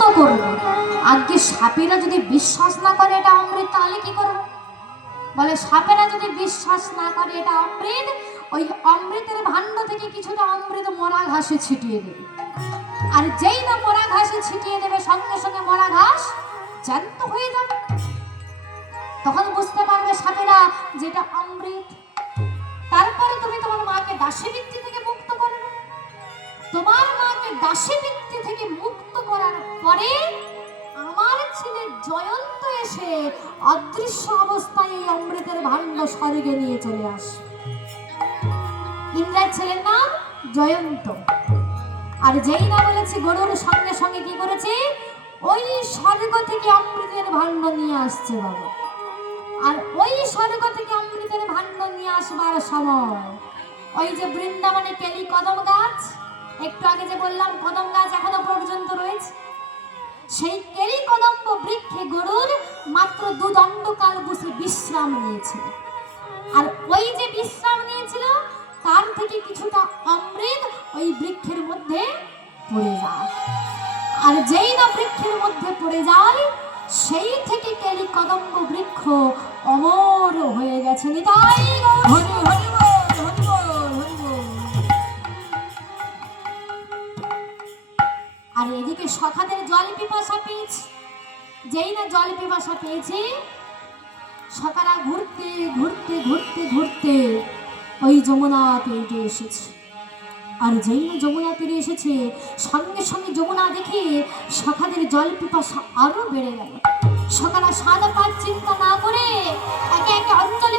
মুক্ত করব আজকে সাপেরা যদি বিশ্বাস না করে এটা অমৃত, তাহলে কি করব? বলে, সাপেরা যদি বিশ্বাস না করে এটা অমৃত, ওই অমৃতের ভাণ্ড থেকে কিছুটা অমৃত মরা ঘাসে ছিটিয়ে দেবে। আর যেই না মরা ঘাসে ছিটিয়ে দেবে, সঙ্গে সঙ্গে মরা ঘাস জ্যান্ত হয়ে যাবে। তখন বুঝতে পারবে সাপেরা যেটা অমৃত। তারপরে তুমি তোমার মাকে দাসী বৃত্তি থেকে তোমার মাকে দাসী বৃত্তি থেকে মুক্ত করার পরে আমার ছেলে জয়ন্ত এসে অদৃশ্য অবস্থায় এই অমৃতের ভাণ্ড স্বর্গে নিয়ে চলে আসে ইন্দ্রের ছেলের নাম জয়ন্ত। আর যেই না বলেছি, গরুর সঙ্গে সঙ্গে কি করেছে? ওই স্বর্গ থেকে অমৃতের ভাণ্ড নিয়ে আসছে বাবা। আর ওই স্বর্গ থেকে অমৃতের ভাণ্ড নিয়ে আসবার সময় ওই যে বৃন্দাবনে কেলি কদম গাছ একটু আগে যে বললাম, কদম গাছ এখনও পর্যন্ত রয়েছে। সেই কেলি কদম্ব বৃক্ষে গরুর মাত্র দু দণ্ডকাল বসে বিশ্রাম নিয়েছিল। আর ওই যে বিশ্রাম নিয়েছিল, তার থেকে কিছুটা অমৃত ওই বৃক্ষের মধ্যে পড়ে যায়। আর যেই না বৃক্ষের মধ্যে পড়ে যায়, সেই থেকে কেলি কদম্ব বৃক্ষ অমর হয়ে গেছে। নিতাই যেই না জল পিপাসা পেয়েছে সকারা ঘুরতে ঘুরতে ঘুরতে ঘুরতে ওই যমুনা তীরে এসেছে। আর যেই না যমুনা তীরে এসেছে, সঙ্গে সঙ্গে যমুনা দেখে সখাদের জল পিপাসা আরও বেড়ে গেল। সকারা সাদা পাট চিন্তা না করে একে একে অঞ্চলে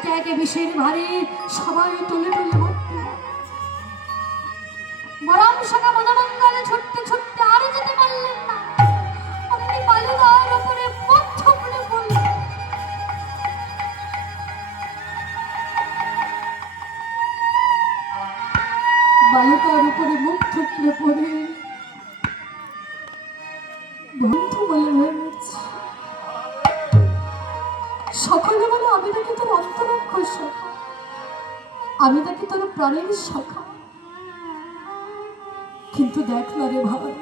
একে একে বিষের ভারে সবাই থুবড়ে পড়লেন বালুকার উপরে মুখ থুবড়ে পড়ে সকলে বলে আমি নাকি তোর অন্তরঙ্গ সখা আমি নাকি তোর প্রাণের সখা কিন্তু দেখ না রে ভাই,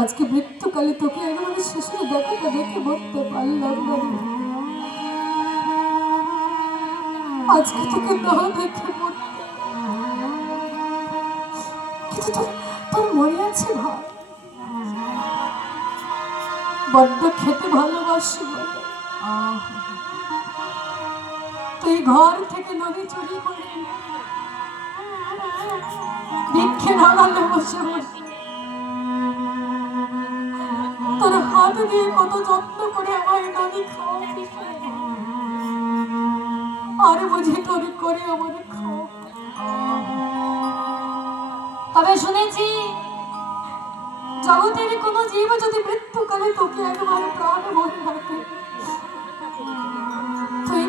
আজকে মৃত্যুকালে তোকে একেবারে শেষে দেখাটা দেখে বলতে পারলাম না। আজকে তোকে না দেখে কিন্তু তোর মনে আছে ভাই? বড্ড খেতে ভালোবাসি বলে। তুই ঘর থেকে নদী চুরি করে ভিক্ষে নাগালে বসে তোর হাত দিয়ে কত যত্ন করে আমায় নদী খাওয়া আর বুঝি তরি করে আমার তবে শুনেছি, জগতের কোনো জীব যদি মৃত্যুকালে তোকে একবার প্রাণ ভরে রাখে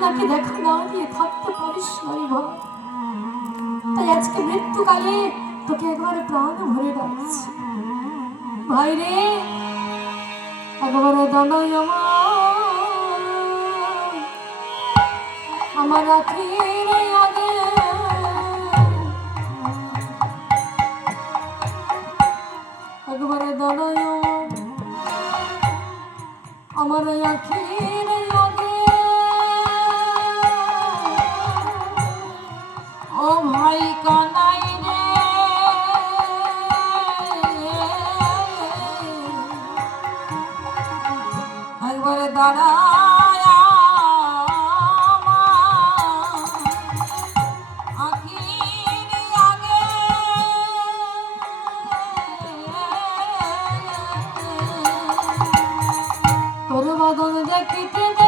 তুই নাকি দেখা না দিয়ে থাকতে পারিস নাই ভাই তাই আজকে মৃত্যুকালে তোকে একবার প্রাণ ভরে রাখছি ভাই রে, একবারে আমার। আমার আখির একবারে আমার দাঁড়ায় তোর বদল দেখিতে